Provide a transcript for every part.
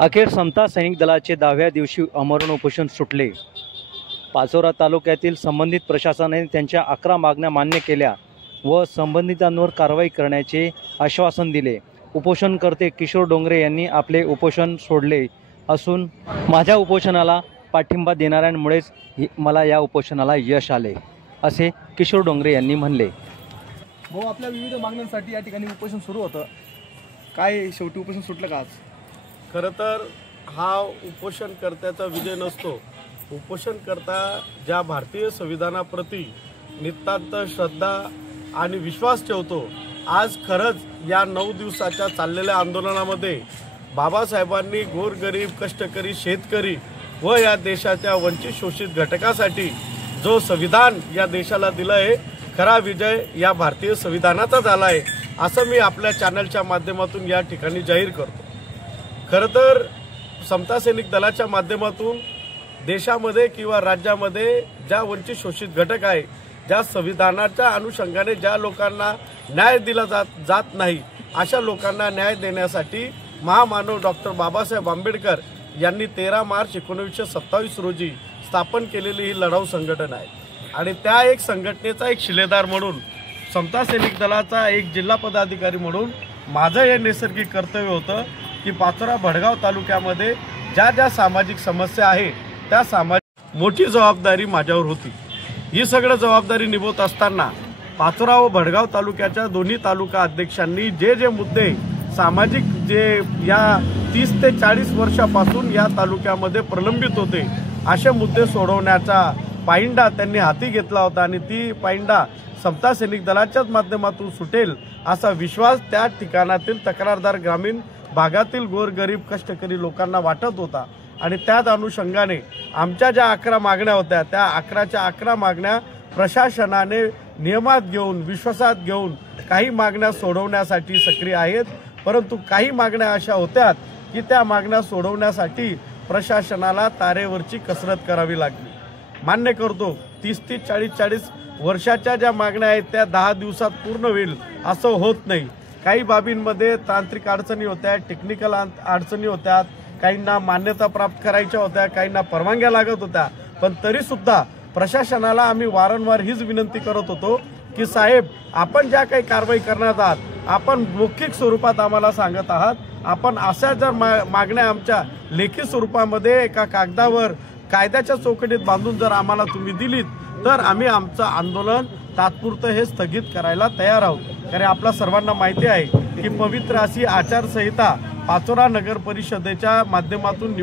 अखेर समता सैनिक दलाचे 10व्या दिवशी आमरण उपोषण सुटले। पाचोरा तालुक्यातील संबंधित प्रशासनाने त्यांच्या 11 मागण्या मान्य केल्या व संबंधितांवर कारवाई करण्याचे आश्वासन दिले। उपोषणकर्ते किशोर डोंगरे यांनी आपले उपोषण सोडले असून माझ्या उपोषणाला पाठिंबा देणाऱ्यांमुळेच मला या उपोषणाला यश आले, असे किशोर डोंगरे यांनी म्हणले। भाऊ, आपल्या विविध मागण्यांसाठी या ठिकाणी उपोषण सुरू होतं, काय शेवटी उपोषण सुटलं का आज? खरं तर हा उपोषणकर्त्याचा विजय नसतो। उपोषणकर्ता ज्या भारतीय संविधानाप्रती नितांत श्रद्धा आणि विश्वास ठेवतो, आज खरंच या 9 दिवसाच्या चाललेल्या आंदोलनामध्ये बाबासाहेबांनी गोरगरीब, कष्टकरी, शेतकरी व या देशाच्या वंचित शोषित घटकासाठी जो संविधान या देशाला दिलं आहे, खरा विजय या भारतीय संविधानाचा झाला आहे, असं मी आपल्या चॅनलच्या माध्यमातून या ठिकाणी जाहीर करतो। खरं तर समता सैनिक दलाच्या माध्यमातून देशामध्ये किंवा राज्यामध्ये ज्या वंचित शोषित घटक आहे, ज्या संविधानाच्या अनुषंगाने ज्या लोकांना न्याय दिला जात नाही, अशा लोकांना न्याय देण्यासाठी महामानव डॉक्टर बाबासाहेब आंबेडकर यांनी 13 मार्च 1927 रोजी स्थापन केलेली ही लढाऊ संघटना आहे। आणि त्या एक संघटनेचा एक शिलेदार म्हणून, समता सैनिक दलाचा एक जिल्हा पदाधिकारी म्हणून माझं हे नैसर्गिक कर्तव्य होतं की पाचोरा भडगाव तालुक्यामध्ये ज्या ज्या सामाजिक समस्या आहेत त्या सामाजिक मोठी जबाबदारी माझ्यावर होती। ही सगळं जबाबदारी निभवत असताना पाचोरा व भडगाव तालुक्याच्या दोन्ही तालुका अध्यक्षांनी जे जे मुद्दे सामाजिक जे या 30 ते 40 वर्षापासून या तालुक्यामध्ये प्रलंबित होते, असे मुद्दे सोडवण्याचा पायंडा त्यांनी हाती घेतला होता आणि ती पायंडा समता सैनिक दलाच्याच माध्यमातून सुटेल असा विश्वास त्या ठिकाणातील तक्रारदार ग्रामीण भागातील गोरगरीब कष्टकरी लोकांना वाटत होता। आणि त्याच अनुषंगाने आमच्या ज्या 11 मागण्या होत्या, त्या 11च्या 11 मागण्या प्रशासनाने नियमात घेऊन, विश्वासात घेऊन काही मागण्या सोडवण्यासाठी सक्रिय आहेत, परंतु काही मागण्या अशा होत्या की त्या मागण्या सोडवण्यासाठी प्रशासनाला तारेवरची कसरत करावी लागली। मान्य करतो, 30 ते 40 वर्षाच्या ज्या मागण्या आहेत त्या 10 दिवसात पूर्ण होईल असं होत नाही। काही बाबींमध्ये तांत्रिक अडचणी होत्या, टेक्निकल अडचणी होत्या, काहींना मान्यता प्राप्त करायच्या होत्या, काहींना परवानग्या लागत होत्या, पण तरी सुद्धा प्रशासनाला आम्ही वारंवार हीच विनंती करत होतो की साहेब, आपण ज्या काही कारवाई करणार आहात, आपण मौखिक स्वरूपात आम्हाला सांगत आहात, आपण अशा जर मागण्या आमच्या लेखी स्वरूपामध्ये एका कागदावर कायद्याच्या चौकटीत बांधून जर आम्हाला तुम्ही दिलीत तर आम्ही आमचं आंदोलन तात्पुरतं हे स्थगित करायला तयार आहोत। कारण आपल्या सर्वांना माहिती आहे की पवित्र अशी आचारसंहिता पाचोरा नगर परिषदेच्या माध्यमातून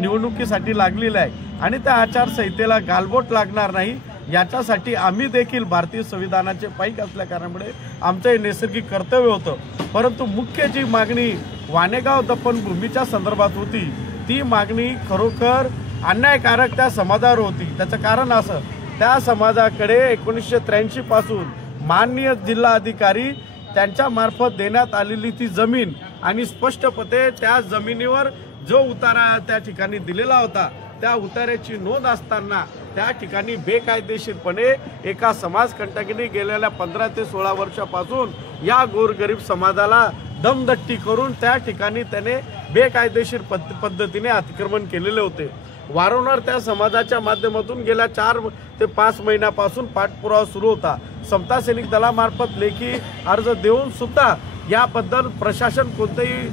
निवडणुकीसाठी लागलेली आहे आणि त्या आचारसंहितेला गालबोट लागणार नाही याच्यासाठी आम्ही देखील भारतीय संविधानाचे पाईक असल्या कारणामुळे आमचं हे नैसर्गिक कर्तव्य होतं। परंतु मुख्य जी मागणी वानेगाव दफनभूमीच्या संदर्भात होती, ती मागणी खरोखर अन्यायकारक त्या समाजावर होती। त्याचं कारण असं, त्या समाजाकडे 1983 पासून माननीय जिल्हा अधिकारी त्यांच्या मार्फत देण्यात आलेली ती जमीन आणि स्पष्टपणे त्या जमिनीवर जो उतारा त्या ठिकाणी दिलेला होता, त्या उतार्याची नोंद असताना त्या ठिकाणी बेकायदेशीरपणे एका समाजकंटकाने गेलेल्या 15 ते 16 वर्षापासून या गोरगरीब समाजाला दमदट्टी करून त्या ठिकाणी त्याने बेकायदेशीर पद्धतीने अतिक्रमण केलेले होते। वारंवार त्या समाजाच्या माध्यमातून गेल्या 4 ते 5 महिन्यापासून पाठपुरावा सुरू होता। समता सैनिक दलामार्फत लेखी अर्ज देऊन सुद्धा याबद्दल प्रशासन कोणतेही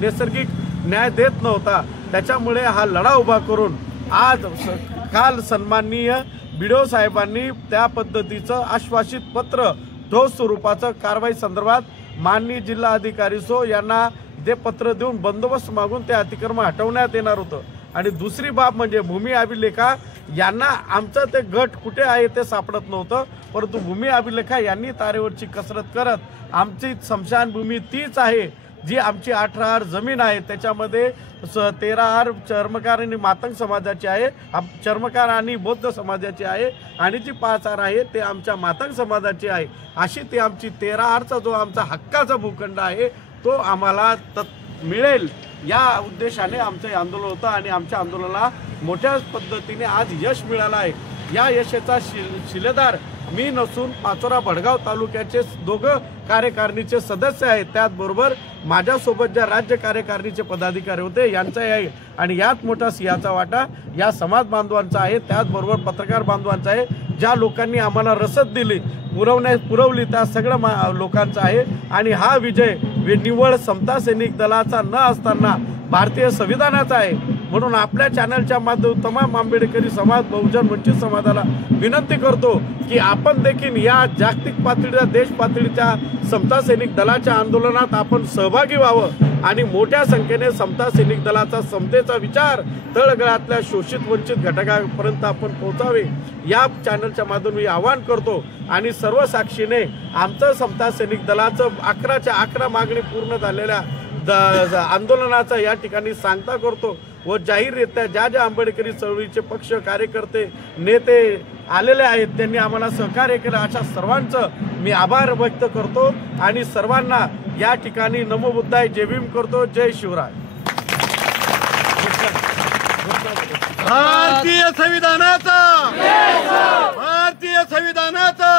नैसर्गिक न्याय देत नव्हता। त्याच्यामुळे हा लढा उभा करून आज काल सन्माननीय बीडीओ साहेबांनी त्या पद्धतीचं आश्वासित पत्र ठोस स्वरूपाचं कारवाई संदर्भात माननीय जिल्हा अधिकारी सो यांना ते पत्र देऊन बंदोबस्त मागून ते अतिक्रमण हटवण्यात येणार होतं। आणि दुसरी बाब म्हणजे भूमी अभिलेखा यांना आमचं ते गट कुठे आहे ते सापडत नव्हतं, परंतु भूमी अभिलेखा यांनी तारेवरची कसरत करत आमची स्मशानभूमी तीच आहे जी आमची 18 आर जमीन आहे, त्याच्यामध्ये 13 आर चर्मकार आणि मातंग समाजाची आहे, चर्मकार आणि बौद्ध समाजाची आहे, आणि जी 5 आर आहे ते आमच्या मातंग समाजाची आहे। अशी ती आमची 13 आरचा जो आमचा हक्काचा भूखंड आहे तो आम्हाला मिळेल या उद्देशाने आमचं आंदोलन होतं आणि आमच्या आंदोलनाला मोठ्या पद्धतीने आज यश मिळालं आहे। या यशाचा शिलेदार मी नसून पाचोरा भडगाव तालुक्याचे दोघं कार्यकारिणीचे सदस्य आहेत, त्याचबरोबर माझ्यासोबत ज्या राज्य कार्यकारिणीचे पदाधिकारी होते यांचाही आहे आणि यात मोठा सिंहाचा वाटा या समाज बांधवांचा आहे, त्याचबरोबर पत्रकार बांधवांचा आहे. ज्या लोकांनी आम्हाला रसद दिली पुरवली त्या सगळ्या लोकांचा आहे. आणि हा विजय निव्वळ समता सैनिक दलाचा न असताना भारतीय संविधानाचा आहे. म्हणून आपल्या चॅनलच्या माध्यमातून तमाम आंबेडकरी समाज, बहुजन वंचित समाजाला विनंती करतो की आपण देखील या जागतिक पातळीच्या, देश पातळीच्या समता सैनिक दलाच्या आंदोलनात आपण सहभागी व्हावं आणि मोठ्या संख्येने समता सैनिक दलाचा समतेचा विचार तळगळातल्या शोषित वंचित घटकापर्यंत आपण पोहोचावे. या चॅनलच्या माध्यमातून मी आवाहन करतो आणि सर्व साक्षीने आमचं समता सैनिक दलाचं 11च्या 11 मागणी पूर्ण झालेल्या आंदोलनाचा या ठिकाणी सांगता करतो व जाहीररित्या ज्या आंबेडकरी चळवळीचे पक्ष, कार्यकर्ते, नेते आलेले आहेत त्यांनी आम्हाला सहकार्य केलं अशा सर्वांचं मी आभार व्यक्त करतो आणि सर्वांना या ठिकाणी नमो बुद्धाय जय भीम करतो. जय शिवराय. भारतीय संविधानाचा